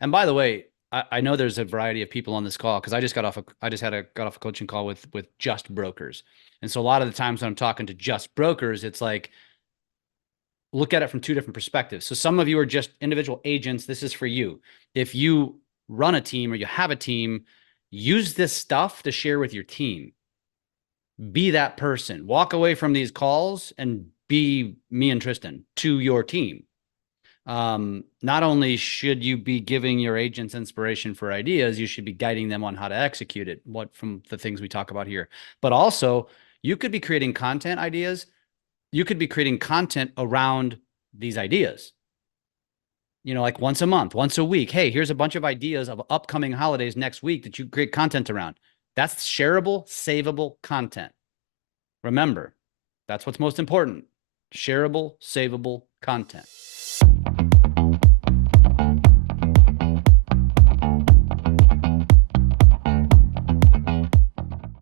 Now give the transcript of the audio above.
And by the way, I know there's a variety of people on this call because got off a coaching call with just brokers. And so a lot of the times when I'm talking to just brokers, it's like, look at it from two different perspectives. So some of you are just individual agents. This is for you. If you run a team or you have a team, use this stuff to share with your team. Be that person. Walk away from these calls and be me and Tristan to your team. Not only should you be giving your agents inspiration for ideas, you should be guiding them on how to execute it, what from the things we talk about here. But also, you could be creating content ideas. You could be creating content around these ideas. Like once a month, once a week. Hey, here's a bunch of ideas of upcoming holidays next week that you create content around. That's shareable, savable content. Remember, that's what's most important. Shareable, savable content.